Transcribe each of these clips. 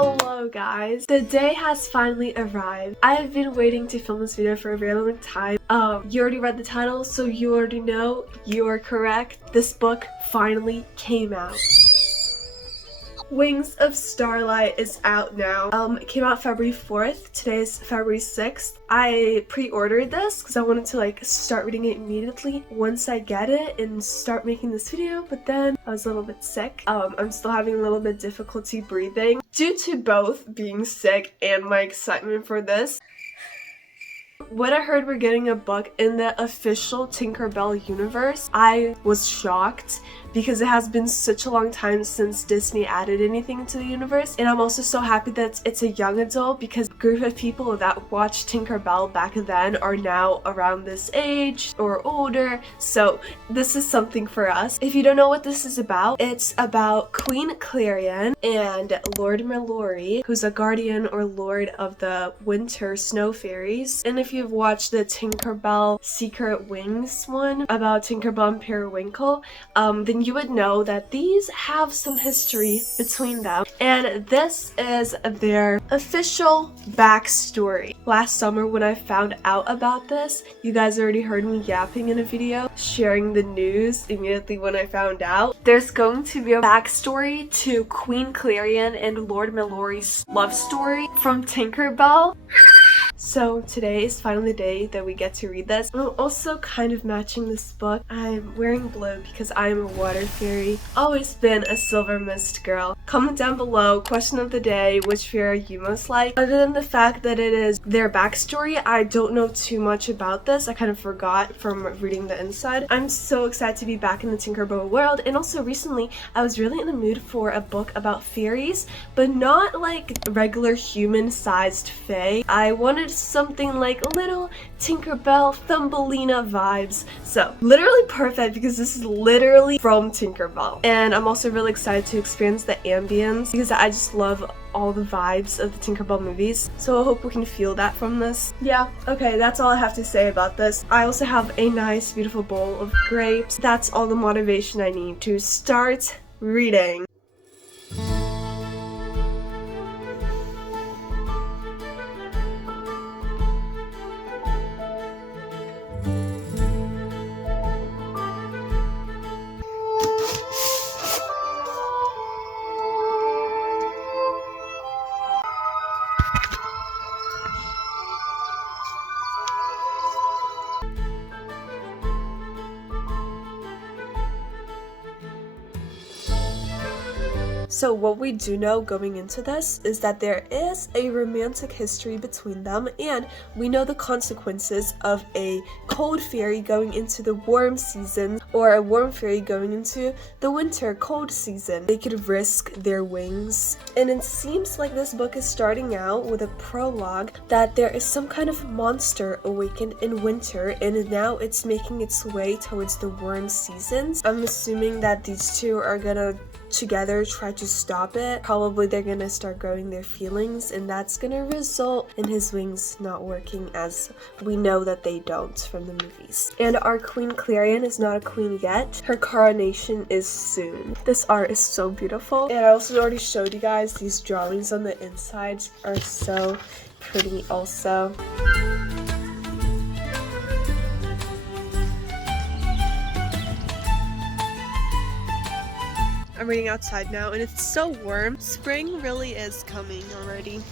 Hello guys! The day has finally arrived. I have been waiting to film this video for a very long time. You already read the title, so you already know you are correct. This book finally came out. Wings of Starlight is out now. It came out February 4th. Today is February 6th. I pre-ordered this because I wanted to start reading it immediately once I get it and start making this video, but then I was a little bit sick. I'm still having a little bit difficulty breathing due to both being sick and my excitement for this. When I heard we're getting a book in the official Tinkerbell universe, I was shocked because it has been such a long time since Disney added anything to the universe, and I'm also so happy that it's a young adult because a group of people that watched Tinkerbell back then are now around this age or older, so this is something for us. If you don't know what this is about, it's about Queen Clarion and Lord Milori, who's a guardian or lord of the winter snow fairies. And if you've watched the Tinkerbell Secret Wings one about Tinkerbell and Periwinkle, then you would know that these have some history between them, and this is their official backstory. Last summer when I found out about this, you guys already heard me yapping in a video, sharing the news immediately when I found out. There's going to be a backstory to Queen Clarion and Lord Milori's love story from Tinkerbell. So today is finally the day that we get to read this. I'm also kind of matching this book. I'm wearing blue because I'm a water fairy. Always been a silver mist girl. Comment down below, question of the day, which fairy you most like. Other than the fact that it is their backstory, I don't know too much about this. I kind of forgot from reading the inside. I'm so excited to be back in the Tinkerbell world, and also recently I was really in the mood for a book about fairies, but not like regular human-sized fae. I wanted something like little Tinkerbell Thumbelina vibes. So literally perfect because this is literally from Tinkerbell. And I'm also really excited to experience the ambience because I just love all the vibes of the Tinkerbell movies. So I hope we can feel that from this. Yeah, okay, that's all I have to say about this. I also have a nice beautiful bowl of grapes. That's all the motivation I need to start reading. So what we do know going into this is that there is a romantic history between them, and we know the consequences of a cold fairy going into the warm season or a warm fairy going into the winter cold season. They could risk their wings. And it seems like this book is starting out with a prologue that there is some kind of monster awakened in winter, and now it's making its way towards the warm seasons. I'm assuming that these two are gonna together try to stop it. Probably they're gonna start growing their feelings, and that's gonna result in his wings not working, as we know that they don't from the movies. And our Queen Clarion is not a queen yet. Her coronation is soon. This art is so beautiful, and I also already showed you guys these drawings on the insides are so pretty also. I'm reading outside now and it's so warm. Spring really is coming already.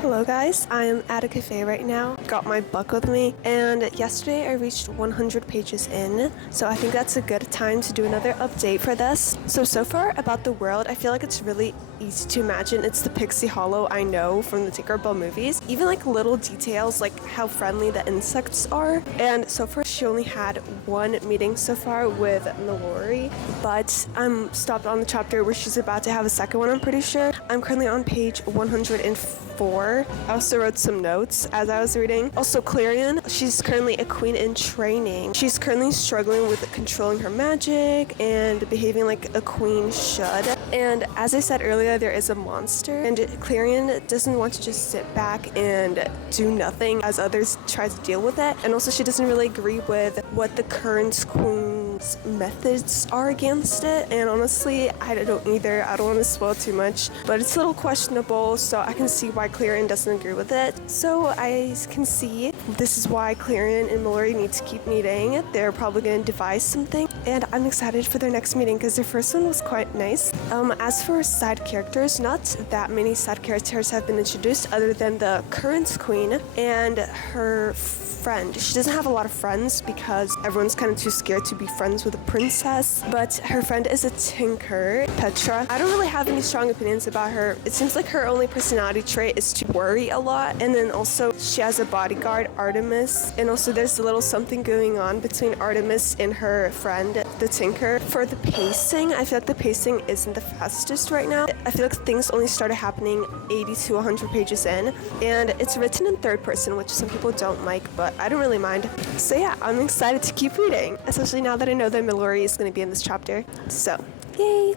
Hello guys, I am at a cafe right now. Got my book with me, and yesterday I reached 100 pages in, so I think that's a good time to do another update for this. So far about the world, I feel like it's really easy to imagine. It's the Pixie Hollow I know from the Tinkerbell movies. Even like little details like how friendly the insects are. And so far she only had one meeting so far with Milori, but I'm stopped on the chapter where she's about to have a second one, I'm pretty sure. I'm currently on page 104. I also wrote some notes as I was reading. Also Clarion, she's currently a queen in training. She's currently struggling with controlling her magic and behaving like a queen should. And as I said earlier, there is a monster, and Clarion doesn't want to just sit back and do nothing as others try to deal with it. And also she doesn't really agree with what the current queen's methods are against it. And honestly, I don't either. I don't want to spoil too much, but it's a little questionable, so I can see why Clarion doesn't agree with it. So I can see this is why Clarion and Milori need to keep meeting. They're probably going to devise something, and I'm excited for their next meeting because their first one was quite nice. As for side characters, not that many side characters have been introduced other than the current queen and her friend. She doesn't have a lot of friends because everyone's kind of too scared to be friends with a princess, but her friend is a tinker, Petra. I don't really have any strong opinions about her. It seems like her only personality trait is to worry a lot, and then also she has a bodyguard, Artemis, and also there's a little something going on between Artemis and her friend, the tinker. For the pacing, I feel like the pacing isn't the fastest right now. I feel like things only started happening 80 to 100 pages in, and it's written in third person, which some people don't like, but I don't really mind. So yeah, I'm excited to keep reading, especially now that I know that Milori is going to be in this chapter. So, yay!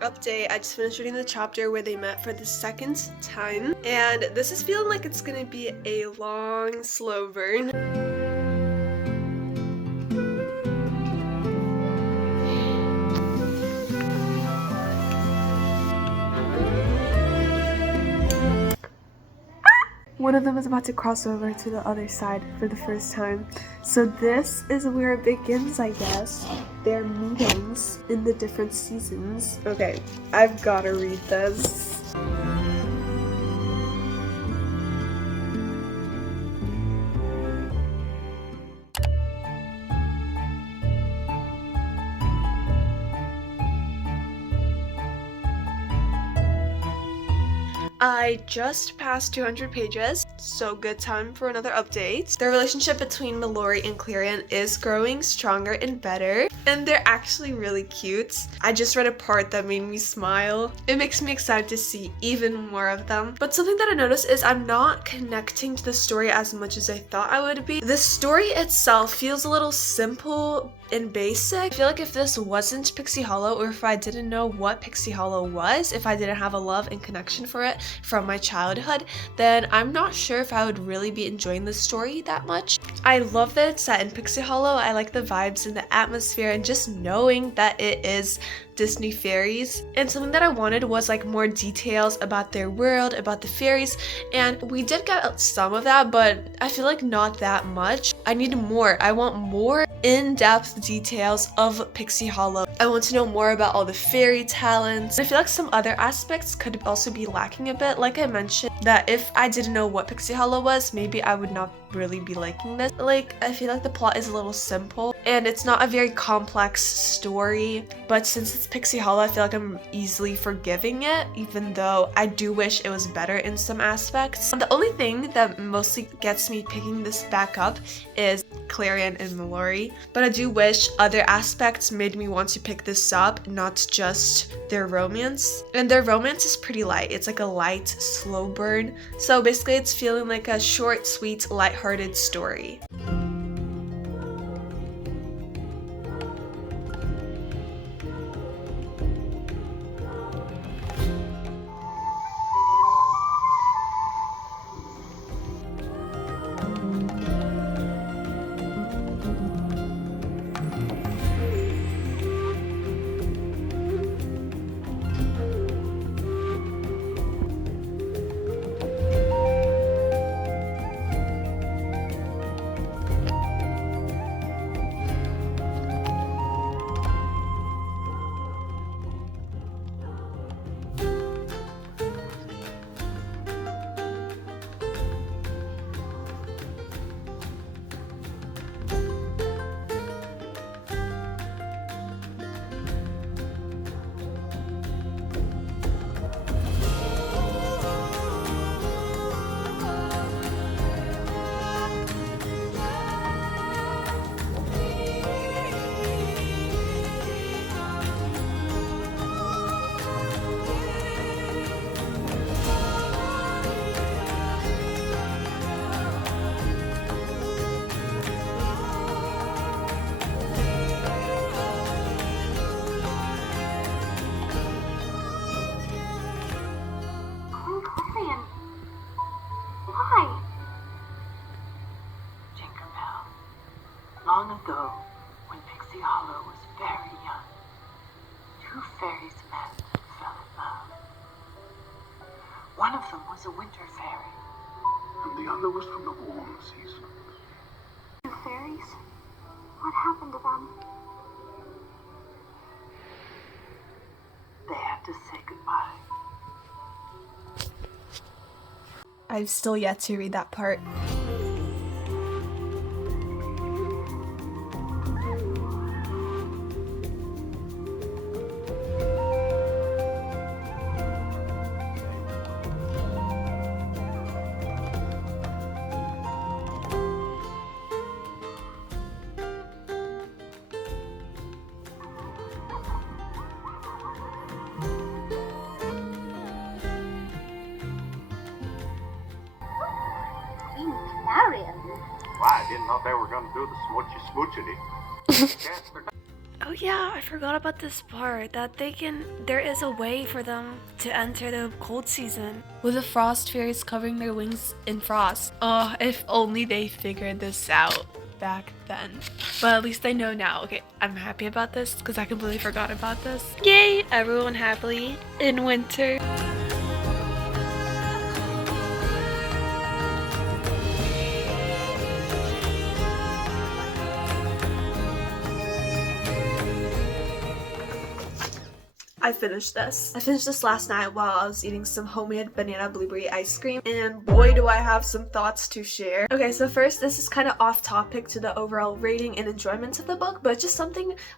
Update, I just finished reading the chapter where they met for the second time, and this is feeling like it's gonna be a long, slow burn. One of them is about to cross over to the other side for the first time. So this is where it begins, I guess. Their meetings in the different seasons. Okay, I've gotta read this. I just passed 200 pages, so good time for another update. The relationship between Milori and Clarion is growing stronger and better, and they're actually really cute. I just read a part that made me smile. It makes me excited to see even more of them. But something that I noticed is I'm not connecting to the story as much as I thought I would be. The story itself feels a little simple and basic. I feel like if this wasn't Pixie Hollow, or if I didn't know what Pixie Hollow was, if I didn't have a love and connection for it from my childhood, then I'm not sure if I would really be enjoying this story that much. I love that it's set in Pixie Hollow. I like the vibes and the atmosphere, and just knowing that it is Disney fairies. And something that I wanted was like more details about their world, about the fairies, and we did get some of that, but I feel like not that much. I need more. I want more in-depth details of Pixie Hollow. I want to know more about all the fairy talents. I feel like some other aspects could also be lacking a bit. Like I mentioned, that if I didn't know what Pixie Hollow was, maybe I would not really be liking this. Like, I feel like the plot is a little simple and it's not a very complex story, but since it's Pixie Hollow, I feel like I'm easily forgiving it, even though I do wish it was better in some aspects. The only thing that mostly gets me picking this back up is Clarion and Milori, but I do wish other aspects made me want to pick this up, not just their romance. And their romance is pretty light. It's like a light, slow burn. So basically it's feeling like a short, sweet, lighthearted story. winter fairy. And the other was from the warm season. The fairies? What happened to them? They had to say goodbye. I've still yet to read that part. Clarion. Why, I didn't know they were going to do the smoochy-smoochity. Oh yeah, I forgot about this part, that there is a way for them to enter the cold season. With the frost fairies covering their wings in frost. Oh, if only they figured this out back then. But at least they know now. Okay, I'm happy about this because I completely forgot about this. Yay, everyone happily in winter. I finished this. I finished this last night while I was eating some homemade banana blueberry ice cream, and boy do I have some thoughts to share. Okay, so first, this is kind of off topic to the overall rating and enjoyment of the book, but just a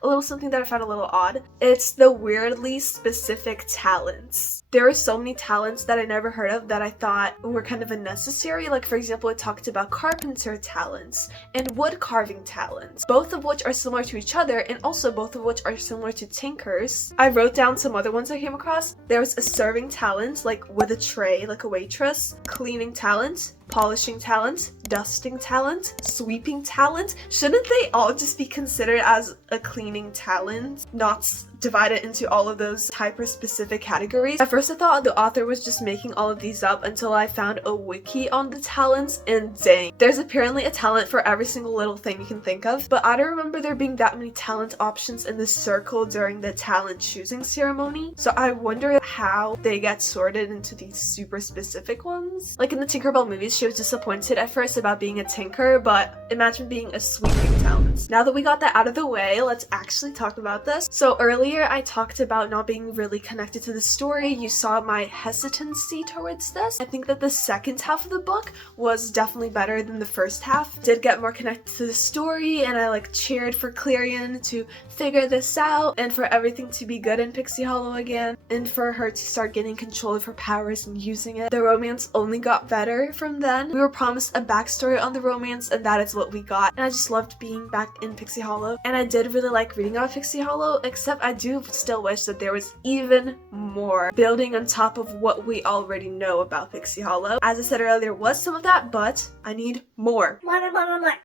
little something that I found a little odd. It's the weirdly specific talents. There were so many talents that I never heard of that I thought were kind of unnecessary. Like, for example, it talked about carpenter talents and wood carving talents, both of which are similar to each other and also both of which are similar to tinkers. I wrote down some other ones I came across. There was a serving talent, like with a tray, like a waitress, cleaning talent, polishing talent, dusting talent, sweeping talent. Shouldn't they all just be considered as a cleaning talent, not divided into all of those hyper-specific categories? At first I thought the author was just making all of these up until I found a wiki on the talents, and dang, there's apparently a talent for every single little thing you can think of, but I don't remember there being that many talent options in the circle during the talent choosing ceremony, so I wonder how they get sorted into these super specific ones. Like in the Tinkerbell movies, she was disappointed at first about being a tinker, but imagine being a sweeping talent. Now that we got that out of the way, let's actually talk about this. So earlier I talked about not being really connected to the story. You saw my hesitancy towards this. I think that the second half of the book was definitely better than the first half. Did get more connected to the story, and I cheered for Clarion to figure this out and for everything to be good in Pixie Hollow again and for her to start getting control of her powers and using it. The romance only got better from then. We were promised a backstory on the romance, and that is what we got, and I just loved being back in Pixie Hollow. And I did really like reading about Pixie Hollow, except I do still wish that there was even more building on top of what we already know about Pixie Hollow. As I said earlier, there was some of that, but I need more.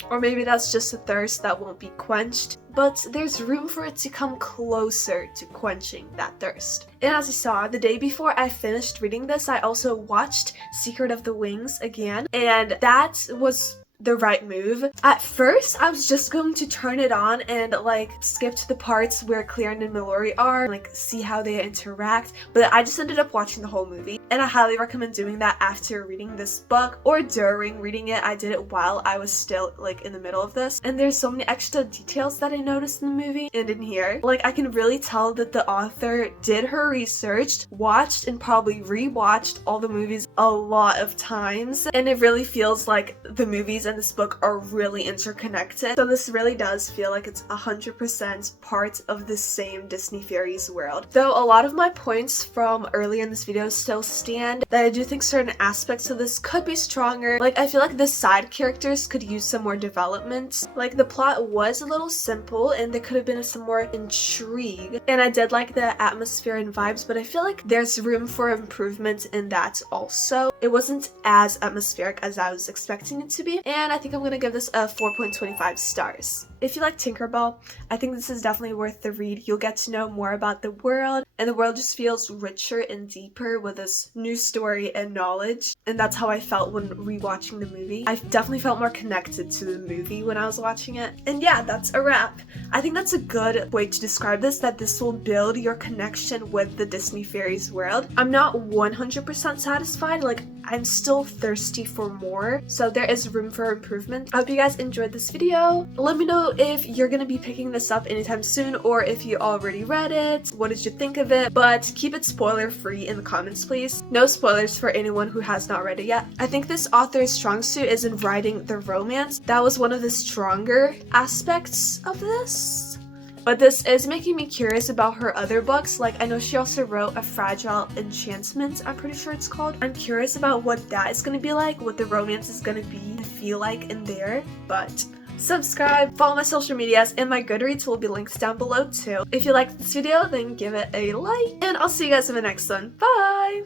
Or maybe that's just a thirst that won't be quenched, but there's room for it to come closer to quenching that thirst. And as you saw, the day before I finished reading this, I also watched Secret of the Wings again, and that was the right move. At first, I was just going to turn it on and skip to the parts where Clarion and Milori are, see how they interact, but I just ended up watching the whole movie, and I highly recommend doing that after reading this book or during reading it. I did it while I was still in the middle of this, and there's so many extra details that I noticed in the movie and in here. I can really tell that the author did her research, watched and probably rewatched all the movies a lot of times, and it really feels like the movies and this book are really interconnected. So this really does feel like it's 100% part of the same Disney Fairies world. Though a lot of my points from earlier in this video still stand, that I do think certain aspects of this could be stronger. I feel like the side characters could use some more development. The plot was a little simple and there could have been some more intrigue. And I did like the atmosphere and vibes, but I feel like there's room for improvement in that also. It wasn't as atmospheric as I was expecting it to be, and I think I'm gonna give this a 4.25 stars. If you like Tinkerbell, I think this is definitely worth the read. You'll get to know more about the world, and the world just feels richer and deeper with this new story and knowledge, and that's how I felt when rewatching the movie. I definitely felt more connected to the movie when I was watching it. And yeah, that's a wrap. I think that's a good way to describe this, that this will build your connection with the Disney Fairies world. I'm not 100% satisfied, I'm still thirsty for more, so there is room for improvement. I hope you guys enjoyed this video. Let me know if you're gonna be picking this up anytime soon or if you already read it. What did you think of it? But keep it spoiler free in the comments, please. No spoilers for anyone who has not read it yet. I think this author's strong suit is in writing the romance. That was one of the stronger aspects of this. But this is making me curious about her other books. Like, I know she also wrote A Fragile Enchantment, I'm pretty sure it's called. I'm curious about what that is going to be like, what the romance is going to be and feel like in there. But subscribe, follow my social medias, and my Goodreads will be linked down below too. If you liked this video, then give it a like, and I'll see you guys in the next one. Bye!